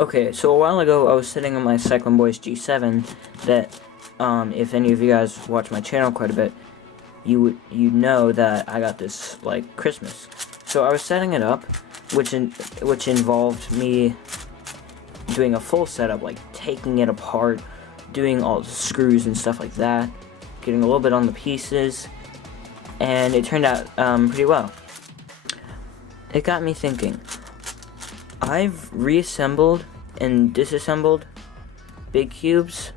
Okay, so a while ago I was sitting on my Cyclone Boys G7 that, if any of you guys watch my channel quite a bit, you know that I got this, like, Christmas. So I was setting it up, which involved me doing a full setup, like taking it apart, doing all the screws and stuff like that, getting a little bit on the pieces, and it turned out pretty well. It got me thinking. I've reassembled and disassembled big cubes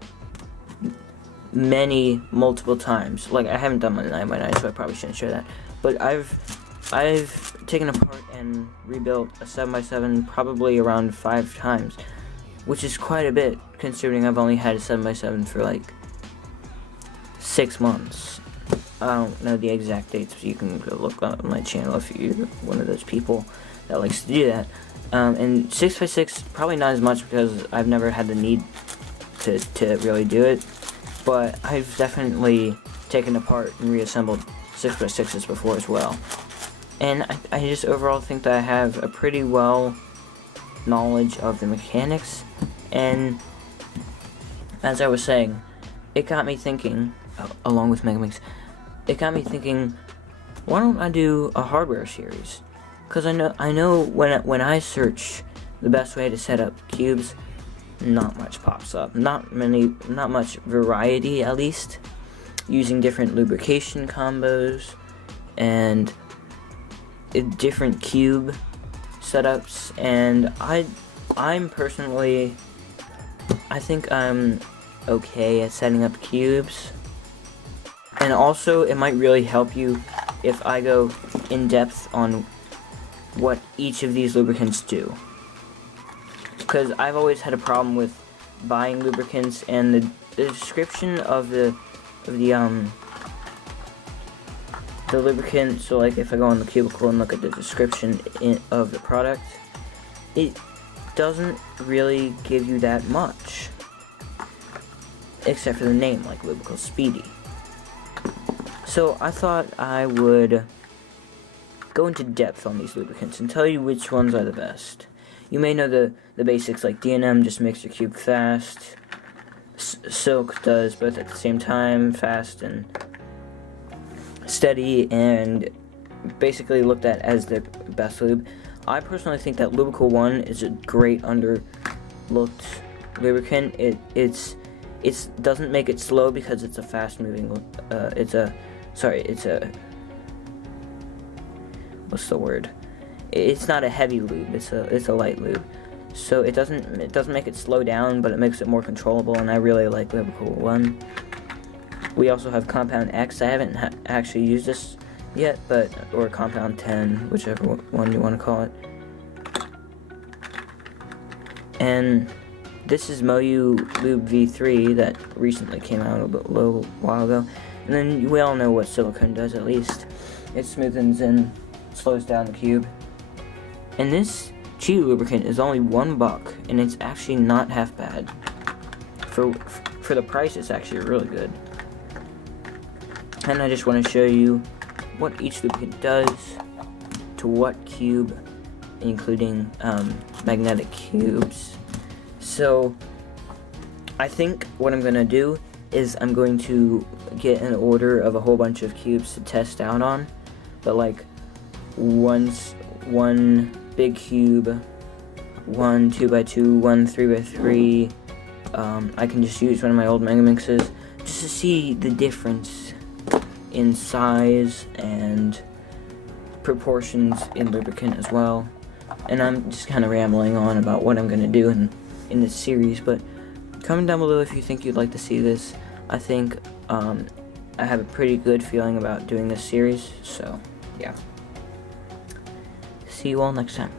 multiple times. Like, I haven't done my 9x9, so I probably shouldn't share that. But I've taken apart and rebuilt a 7x7 probably around 5 times, which is quite a bit considering I've only had a 7x7 for like 6 months. I don't know the exact dates, but you can go look on my channel if you're one of those people that likes to do that. And 6x6, probably not as much because I've never had the need to really do it, but I've definitely taken apart and reassembled 6x6s before as well. And I just overall think that I have a pretty well knowledge of the mechanics, and as I was saying, it got me thinking, along with Megamix, it got me thinking, why don't I do a hardware series? Because I know when I search the best way to set up cubes, not much pops up. Not much variety, at least. Using different lubrication combos and different cube setups, and I'm personally, I think I'm okay at setting up cubes. And also, it might really help you if I go in depth on what each of these lubricants do, because I've always had a problem with buying lubricants, and the description of the lubricant. So like if I go on the cubicle and look at the description of the product, it doesn't really give you that much, except for the name, like Lubrical Speedy. So I thought I would go into depth on these lubricants and tell you which ones are the best. You may know the basics, like D&M just makes your cube fast. Silk does both at the same time, fast and steady, and basically looked at as the best lube. I personally think that Lubrical 1 is a great underlooked lubricant. It doesn't make it slow because it's a fast moving, what's the word? It's not a heavy lube, it's a light lube. So it doesn't make it slow down, but it makes it more controllable, and I really like Lubrical 1. We also have Compound X. I haven't actually used this yet, or Compound 10, whichever one you want to call it. And this is Moyu Lube V3 that recently came out a little while ago. And then we all know what silicone does, at least. It smoothens and slows down the cube. And this cheap lubricant is only $1, and it's actually not half bad. For the price, it's actually really good. And I just want to show you what each lubricant does to what cube, including magnetic cubes. So I think what I'm going to do is I'm going to get an order of a whole bunch of cubes to test out on, but like one big cube, one 2x2, one 3x3. I can just use one of my old Megamixes just to see the difference in size and proportions in lubricant as well. And I'm just kind of rambling on about what I'm going to do in this series, but comment down below if you think you'd like to see this. I think I have a pretty good feeling about doing this series, so yeah. See you all next time.